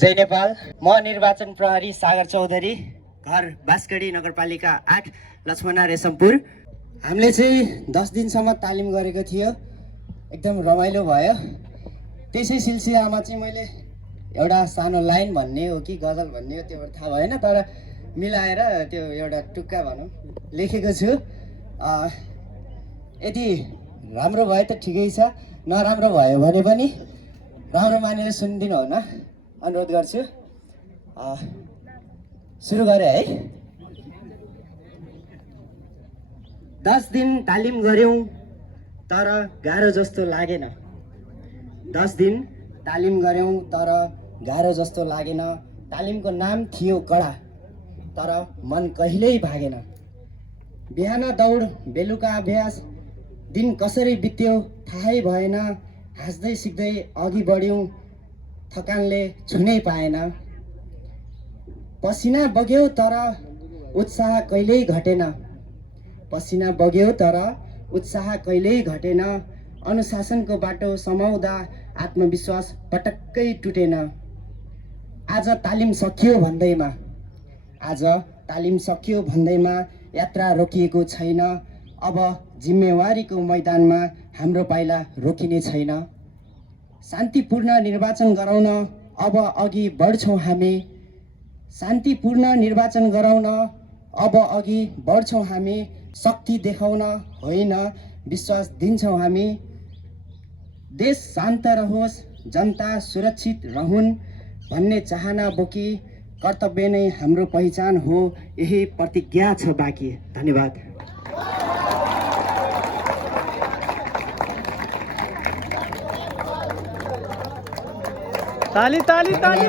जय नेपाल। म निर्वाचन प्रहरी सागर चौधरी, घर बास्कडी नगरपालिका 8 लक्ष्मणा रेशमपुर। हामीले चाहिँ 10 दिनसम्म तालिम गरेको थियो, एकदम रमाइलो भयो। त्यसै सिलसिलामा चाहिँ मैले एउटा सानो लाइन भन्ने हो कि गजल भन्ने हो त्यो थाहा भएन, तर मिलाएर त्यो एउटा टुक्का भनौँ लेखेको छु। यदि राम्रो भयो त ठिकै छ, नराम्रो भयो भने पनि राम्रो मानेर सुनिदिनु हुन अनुरोध गर्छु। सुरु गरेँ है। 10 दिन तालिम गऱ्यौँ तर गाह्रो जस्तो लागेन। 10 दिन तालिम गऱ्यौँ तर गाह्रो जस्तो लागेन। तालिमको नाम थियो कडा, तर मन कहिल्यै भागेन। बिहान दौड, बेलुका अभ्यास, दिन कसरी बित्यो थाहै भएन। हाँस्दै सिक्दै अघि बढ्यौँ, थकानले छुनै पाएन। पसिना बग्यो तर उत्साह कहिल्यै घटेन। पसिना बग्यो तर उत्साह कहिल्यै घटेन। अनुशासनको बाटो समाउँदा आत्मविश्वास पटक्कै टुटेन। आज तालिम सकियो भन्दैमा, आज तालिम सकियो भन्दैमा यात्रा रोकिएको छैन। अब जिम्मेवारीको मैदानमा हाम्रो पाइला रोकिने छैन। शान्तिपूर्ण निर्वाचन गराउन अब अघि बढ्छौँ हामी। शान्तिपूर्ण निर्वाचन गराउन अब अघि बढ्छौँ हामी। शक्ति देखाउन होइन, विश्वास दिन्छौँ हामी। देश शान्त रहोस्, जनता सुरक्षित रहून् भन्ने चाहना बोकी कर्तव्य नै हाम्रो पहिचान हो, यही प्रतिज्ञा छ बाँकी। धन्यवाद। ताली ताली ताली।